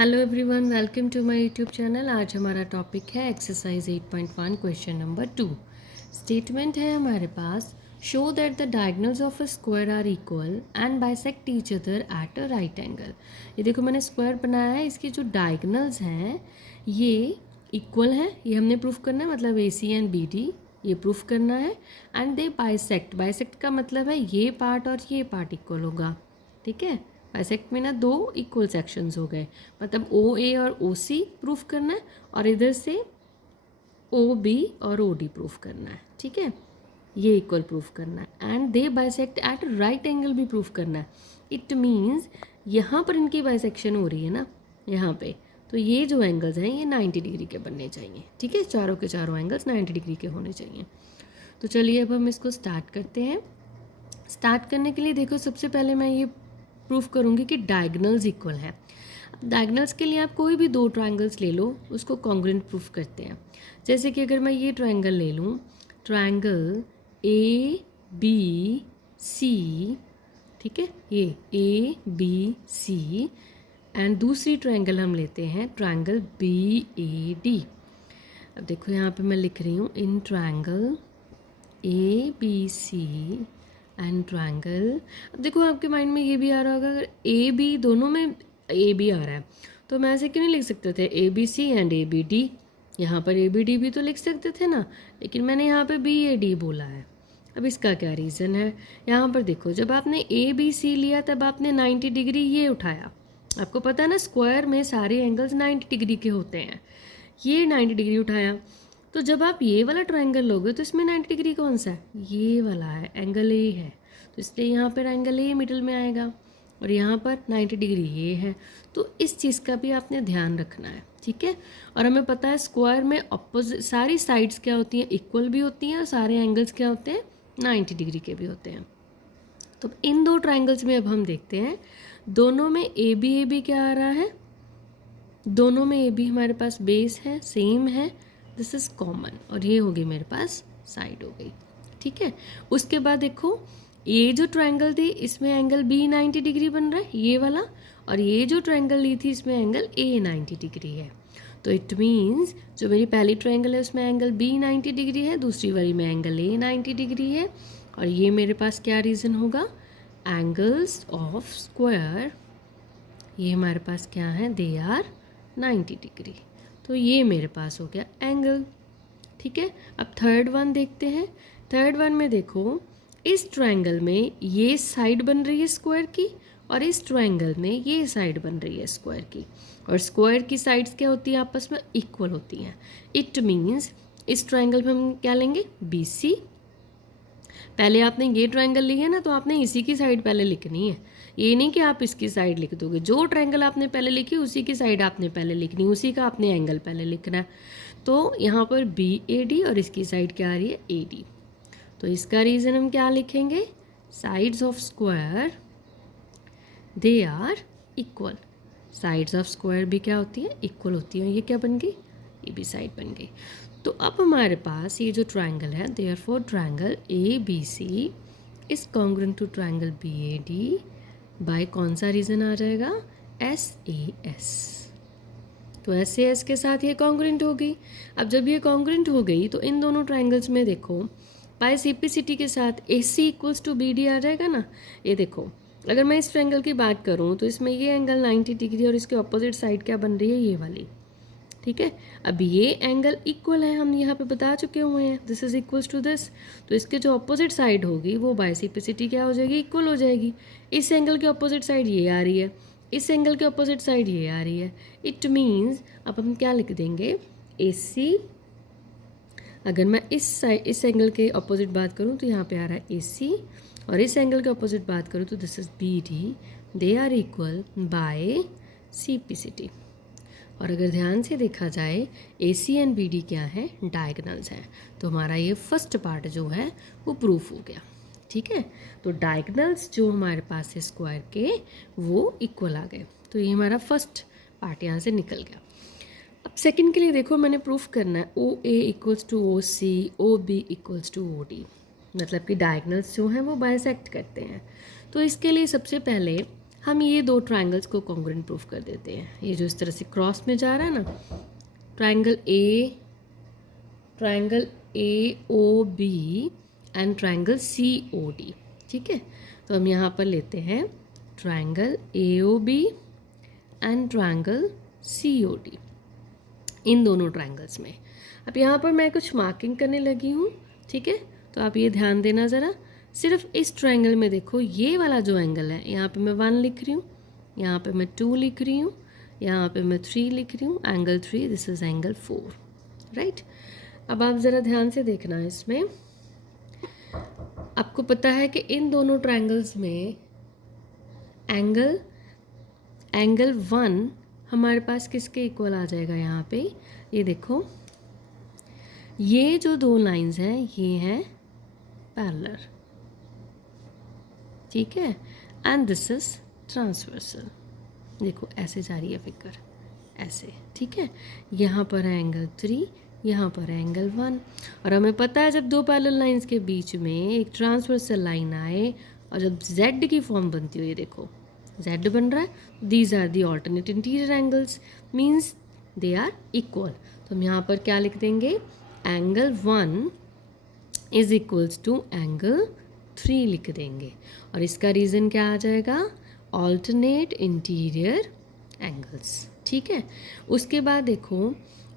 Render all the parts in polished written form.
Hello everyone, welcome to my YouTube channel. आज हमारा topic है एक्सरसाइज 8.1 क्वेश्चन नंबर 2। स्टेटमेंट है हमारे पास, show that the diagonals of a square are equal and bisect each other at a right angle. ये देखो मैंने square बनाया है, इसके जो डायगोनल्स हैं ये इक्वल हैं, ये हमने प्रूफ करना है, मतलब ए सी एंड बी डी ये प्रूफ करना है। एंड दे बाइसेक्ट, बाइसेक्ट का मतलब है ये पार्ट और ये पार्ट इक्वल होगा, ठीक है। बाइसेक्ट में ना दो इक्वल सेक्शंस हो गए, मतलब ओ ए और ओ सी प्रूफ करना है और इधर से ओ बी और ओ डी प्रूफ करना है, ठीक है। ये इक्वल प्रूफ करना है। And they bisect at right angle भी प्रूफ करना है। इट मीन्स यहाँ पर इनकी बाइसेक्शन हो रही है ना यहाँ पे, तो ये जो एंगल्स हैं ये 90 डिग्री के बनने चाहिए, ठीक है। चारों के चारों एंगल्स 90 डिग्री के होने चाहिए। तो चलिए अब हम इसको स्टार्ट करते हैं। स्टार्ट करने के लिए देखो, सबसे पहले मैं ये प्रूफ करूँगी कि डायगोनल्स इक्वल है। डायगोनल्स के लिए आप कोई भी दो ट्रायंगल्स ले लो, उसको कॉन्ग्रुएंट प्रूफ करते हैं। जैसे कि अगर मैं ये ट्रायंगल ले लूँ, ट्रायंगल ए बी सी, ठीक है, ये ए बी सी, एंड दूसरी ट्रायंगल हम लेते हैं ट्रायंगल बी ए डी। अब देखो यहाँ पे मैं लिख रही हूँ, in triangle A B C and triangle. अब देखो आपके माइंड में ये भी आ रहा होगा, अगर ए बी दोनों में ए बी आ रहा है तो मैं ऐसे क्यों नहीं लिख सकते थे A B C and A B D. यहाँ पर ए बी डी भी तो लिख सकते थे ना, लेकिन मैंने यहाँ पे बी ए डी बोला है। अब इसका क्या रीज़न है, यहाँ पर देखो, जब आपने ए बी सी लिया तब आपने 90 डिग्री ये उठाया। आपको पता है ना, स्क्वायर में सारे एंगल्स 90 डिग्री के होते हैं। ये 90 डिग्री उठाया, तो जब आप ये वाला ट्रायंगल लोगे तो इसमें 90 डिग्री कौन सा है, ये वाला है, एंगल ए है, तो इसलिए यहाँ पर एंगल ए मिडिल में आएगा और यहाँ पर 90 डिग्री ये है। तो इस चीज़ का भी आपने ध्यान रखना है, ठीक है। और हमें पता है स्क्वायर में अपोजिट सारी साइड्स क्या होती हैं, इक्वल भी होती हैं, और सारे एंगल्स क्या होते हैं, 90 डिग्री के भी होते हैं। तो इन दो ट्रायंगल्स में अब हम देखते हैं, दोनों में ए बी क्या आ रहा है, दोनों में ए बी हमारे पास बेस है, सेम है, दिस इज़ कॉमन, और ये होगी मेरे पास साइड हो गई, ठीक है। उसके बाद देखो, ये जो ट्रायंगल थी इसमें एंगल बी 90 डिग्री बन रहा है, ये वाला, और ये जो ट्रायंगल ली थी इसमें एंगल ए 90 डिग्री है। तो इट मीन्स जो मेरी पहली ट्रायंगल है उसमें एंगल बी 90 डिग्री है, दूसरी वाली में एंगल ए 90 डिग्री है। और ये मेरे पास क्या रीज़न होगा, एंगल्स ऑफ स्क्वायर, ये हमारे पास क्या है, दे आर 90 डिग्री। तो ये मेरे पास हो गया एंगल, ठीक है। अब थर्ड वन देखते हैं। थर्ड वन में देखो, इस ट्रायंगल में ये साइड बन रही है स्क्वायर की, और इस ट्रायंगल में ये साइड बन रही है स्क्वायर की, और स्क्वायर की साइड्स क्या होती हैं, आपस में इक्वल होती हैं। इट मीन्स इस ट्रायंगल में हम क्या लेंगे, बी सी। पहले आपने ये ट्रायंगल ली है ना, तो आपने इसी की साइड पहले लिखनी है, ये नहीं कि आप इसकी साइड लिख दोगे। जो ट्रायंगल आपने पहले लिखी उसी की साइड आपने पहले लिखनी, उसी का आपने एंगल पहले लिखना है। तो यहाँ पर बी ए डी और इसकी साइड क्या आ रही है, ए डी। तो इसका रीज़न हम क्या लिखेंगे, sides of square they are equal. Sides of square भी क्या होती है, इक्वल होती है। ये क्या बन गई, ये भी साइड बन गई। तो अब हमारे पास ये जो ट्रायंगल है, therefore triangle A B C is congruent to triangle B A D by कौन सा रीज़न आ जाएगा, एस ए एस। तो एस ए एस के साथ ये कॉन्ग्रुएंट हो गई। अब जब ये कॉन्ग्रुएंट हो गई तो इन दोनों ट्रायंगल्स में देखो, बाय सिम्प्लिसिटी के साथ ए सी इक्वल्स टू बी डी आ जाएगा ना। ये देखो, अगर मैं इस ट्रायंगल की बात करूँ तो इसमें ये एंगल 90 डिग्री और इसके ऑपोजिट साइड क्या बन रही है, ये वाली, ठीक है। अब ये एंगल इक्वल है, हम यहाँ पे बता चुके हुए हैं, this is equals to this. तो इसके जो अपोजिट साइड होगी वो बाय सिम्प्लिसिटी क्या हो जाएगी, इक्वल हो जाएगी। इस एंगल के अपोजिट साइड ये आ रही है, इस एंगल के अपोजिट साइड ये आ रही है। इट मीन्स अब हम क्या लिख देंगे, ए सी। अगर मैं इस एंगल के अपोजिट बात करूँ तो यहाँ पे आ रहा है ए सी, और इस एंगल के अपोजिट बात करूँ तो this is B D, they are equal by simplicity. और अगर ध्यान से देखा जाए, A C and B D क्या है, डायगोनल्स हैं। तो हमारा ये फर्स्ट पार्ट जो है वो प्रूफ हो गया, ठीक है। तो डायगोनल्स जो हमारे पास है स्क्वायर के, वो इक्वल आ गए। तो ये हमारा फर्स्ट पार्ट यहाँ से निकल गया। अब सेकंड के लिए देखो, मैंने प्रूफ करना है O A equals to O C, O B equals to O D, मतलब कि डायगोनल्स जो हैं वो बाइसेक्ट करते हैं। तो इसके लिए सबसे पहले हम ये दो ट्रायंगल्स को कॉन्ग्रुएंट प्रूफ कर देते हैं। ये जो इस तरह से क्रॉस में जा रहा है ना, triangle A O B and triangle C O D. ठीक है, तो हम यहाँ पर लेते हैं triangle A O B and triangle C O D, इन दोनों ट्रायंगल्स में। अब यहाँ पर मैं कुछ मार्किंग करने लगी हूँ। ठीक है, तो आप ये ध्यान देना ज़रा। सिर्फ इस ट्रायंगल में देखो, ये वाला जो एंगल है, यहाँ पे मैं 1 लिख रही हूँ, यहाँ पे मैं 2 लिख रही हूँ, यहाँ पे मैं 3 लिख रही हूँ, angle 3, this is angle 4, right. अब आप ज़रा ध्यान से देखना इसमें, आपको पता है कि इन दोनों ट्रायंगल्स में एंगल 1 हमारे पास किसके इक्वल आ जाएगा। यहाँ पे ये देखो, ये जो दो लाइंस हैं ये हैं पैरेलल, ठीक है, एंड दिस इज ट्रांसवर्सल। देखो ऐसे जा रही है फिगर, ऐसे, ठीक है। यहाँ पर है एंगल 3, यहाँ पर है एंगल 1, और हमें पता है जब दो पैरेलल लाइंस के बीच में एक ट्रांसवर्सल लाइन आए और जब z की फॉर्म बनती हो, ये देखो z बन रहा है, these are the alternate interior angles, means they are equal. तो हम यहाँ पर क्या लिख देंगे, angle 1 is equals to angle 3 लिख देंगे, और इसका रीज़न क्या आ जाएगा, ऑल्टरनेट इंटीरियर एंगल्स। ठीक है, उसके बाद देखो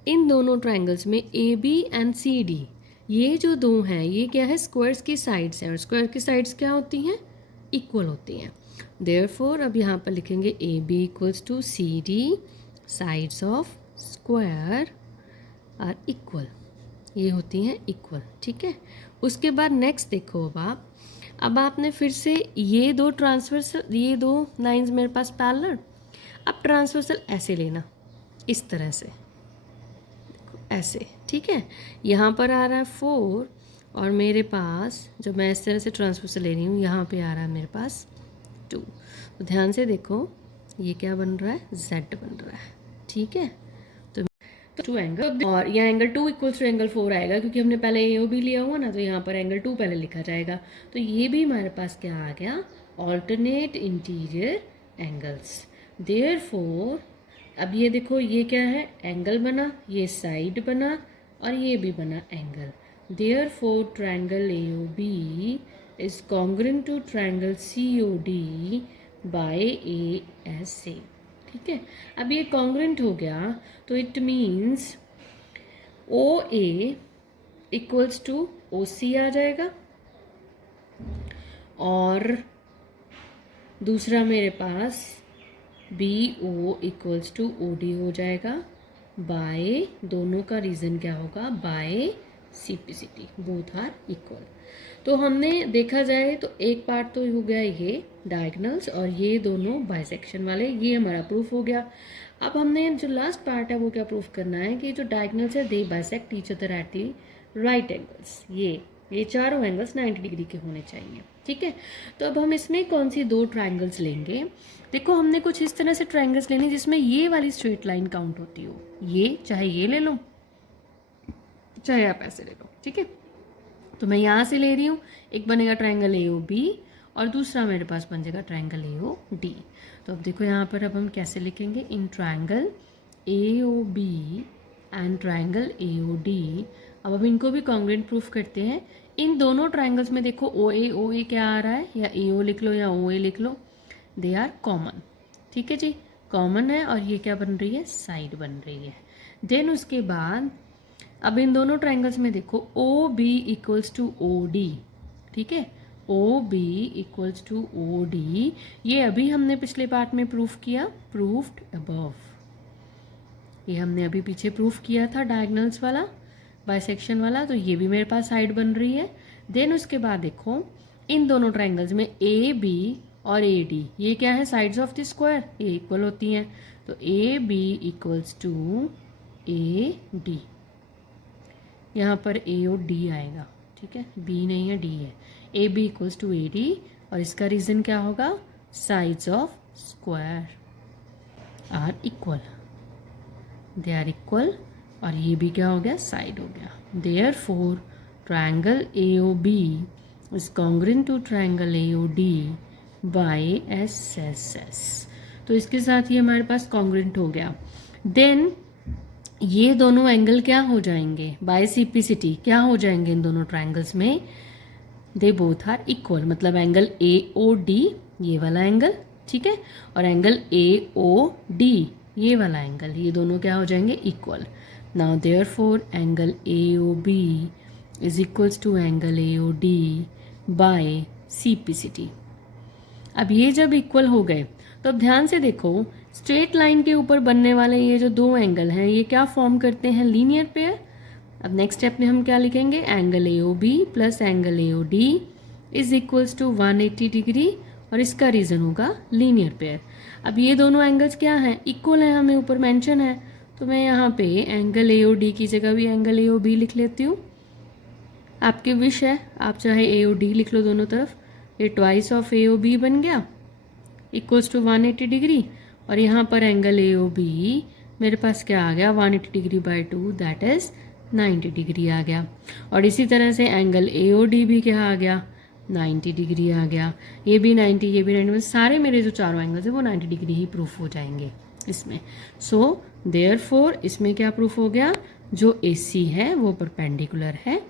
इन दोनों ट्रायंगल्स में A B and C D, ये जो दो हैं ये क्या है, स्क्वायर्स की साइड्स हैं, और स्क्वायर की साइड्स क्या होती हैं, इक्वल होती हैं। देयरफॉर अब यहाँ पर लिखेंगे A B equals to C D, sides of square are equal, ये होती हैं इक्वल। ठीक है, उसके बाद नेक्स्ट देखो, अब आपने फिर से ये दो ट्रांसवर्सल, ये दो लाइंस मेरे पास पैरेलल, अब ट्रांसवर्सल ऐसे लेना, इस तरह से, ऐसे, ठीक है। यहाँ पर आ रहा है 4 और मेरे पास जो मैं इस तरह से ट्रांसवर्सल ले रही हूँ, यहाँ पे आ रहा है मेरे पास 2। तो ध्यान से देखो ये क्या बन रहा है, z बन रहा है। ठीक है, तो 2 एंगल, और यहाँ एंगल 2 इक्वल्स टू एंगल 4 आएगा क्योंकि हमने पहले ए ओ बी लिया हुआ ना, तो यहाँ पर एंगल 2 पहले लिखा जाएगा। तो ये भी हमारे पास क्या आ गया, ऑल्टरनेट इंटीरियर एंगल्स। देयरफॉर अब ये देखो ये क्या है, एंगल बना, ये साइड बना, और ये भी बना angle. Therefore triangle A O B is congruent to triangle C O D by A S A. ठीक है, अब ये कॉन्ग्रुएंट हो गया तो it means O A equals to O C आ जाएगा, और दूसरा मेरे पास B O equals to O D हो जाएगा, बाय दोनों का रीज़न क्या होगा, by CPCT, both are equal. तो हमने देखा जाए तो एक पार्ट तो हो गया ये डायगोनल्स, और ये दोनों बाइसेक्शन वाले, ये हमारा प्रूफ हो गया। अब हमने जो लास्ट पार्ट है वो क्या प्रूफ करना है कि जो डायगोनल्स है they bisect each other at the right angles, ये चारों एंगल्स 90 डिग्री के होने चाहिए। ठीक है, तो अब हम इसमें कौन सी दो ट्रायंगल्स लेंगे, देखो हमने कुछ इस तरह से ट्रायंगल्स लेने जिसमें ये वाली स्ट्रेट लाइन काउंट होती हो, ये चाहे ये ले लो चाहे आप ऐसे ले लो। ठीक है, तो मैं यहाँ से ले रही हूँ, एक बनेगा ट्रायंगल ए ओ बी और दूसरा मेरे पास बन जाएगा ट्रायंगल ए ओ डी। तो अब देखो यहाँ पर अब हम कैसे लिखेंगे, in triangle A O B and triangle A O D. अब हम इनको भी कॉन्ग्रुएंट प्रूफ करते हैं। इन दोनों ट्रायंगल्स में देखो ओ ए क्या आ रहा है, या ए ओ लिख लो या ओ ए लिख लो, दे आर कॉमन। ठीक है जी, कॉमन है, और ये क्या बन रही है, साइड बन रही है। देन उसके बाद अब इन दोनों ट्रायंगल्स में देखो O B equals to O D. ठीक है, O B equals to O D, ये अभी हमने पिछले पार्ट में प्रूफ किया, प्रूफ्ड अबव, ये हमने अभी पीछे प्रूफ किया था डायगोनल्स वाला, बाइसेक्शन वाला, तो ये भी मेरे पास साइड बन रही है। देन उसके बाद देखो इन दोनों ट्रायंगल्स में ए बी और ए डी, ये क्या है, साइड्स ऑफ द स्क्वायर, ये इक्वल होती हैं, तो A B equals to A D, यहाँ पर ए और डी आएगा। ठीक है, बी नहीं है, डी है, A B equals to A D, और इसका रीज़न क्या होगा, sides of square are equal, they are equal, और ये भी क्या हो गया, साइड हो गया। Therefore triangle A O B is congruent to triangle A O D YSSS। तो इसके साथ ही हमारे पास कॉन्ग्रुएंट हो गया। देन ये दोनों एंगल क्या हो जाएंगे, बाय सीपीसिटी क्या हो जाएंगे इन दोनों ट्रायंगल्स में, दे बोथ आर इक्वल, मतलब एंगल AOD ये वाला एंगल, ठीक है, और एंगल AOD ये वाला एंगल, ये दोनों क्या हो जाएंगे, equal. Now therefore angle AOB is equals to angle AOD by CPCT. अब ये जब इक्वल हो गए तो अब ध्यान से देखो, स्ट्रेट लाइन के ऊपर बनने वाले ये जो दो एंगल हैं ये क्या फॉर्म करते हैं, लीनियर पेयर। अब नेक्स्ट स्टेप में हम क्या लिखेंगे, angle AOB plus angle AOD is equals to 180 degree, और इसका रीज़न होगा लीनियर पेयर। अब ये दोनों एंगल्स क्या हैं, इक्वल हैं, हमें ऊपर मेंशन है, तो मैं यहाँ पे एंगल AOD की जगह भी एंगल AOB लिख लेती हूँ। आपकी विश है, आप चाहे AOD लिख लो दोनों तरफ, ये ट्वाइस ऑफ AOB बन गया इक्वल्स टू 180 डिग्री, और यहाँ पर एंगल AOB मेरे पास क्या आ गया, 180 degree by 2 that is 90 degree आ गया। और इसी तरह से एंगल AOD भी क्या आ गया, 90 डिग्री आ गया, ये भी 90, ये भी 90, सारे मेरे जो चारों एंगल्स हैं वो 90 डिग्री ही प्रूफ हो जाएंगे इसमें। सो देयरफॉर इसमें क्या प्रूफ हो गया, जो AC है वो परपेंडिकुलर है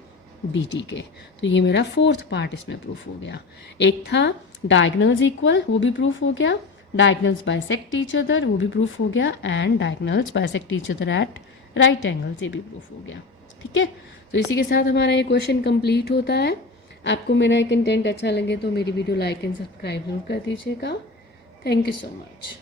BD के। तो ये मेरा फोर्थ पार्ट इसमें प्रूफ हो गया। एक था डायगनल्स इक्वल, वो भी प्रूफ हो गया, डायगनल्स बाइसेक्ट ईच अदर, वो भी प्रूफ हो गया, and diagonals bisect each other eight right angles, ये भी प्रूफ हो गया। ठीक है, तो इसी के साथ हमारा ये क्वेश्चन कंप्लीट होता है। आपको मेरा कंटेंट अच्छा लगे तो मेरी वीडियो लाइक एंड सब्सक्राइब जरूर कर दीजिएगा। Thank you so much.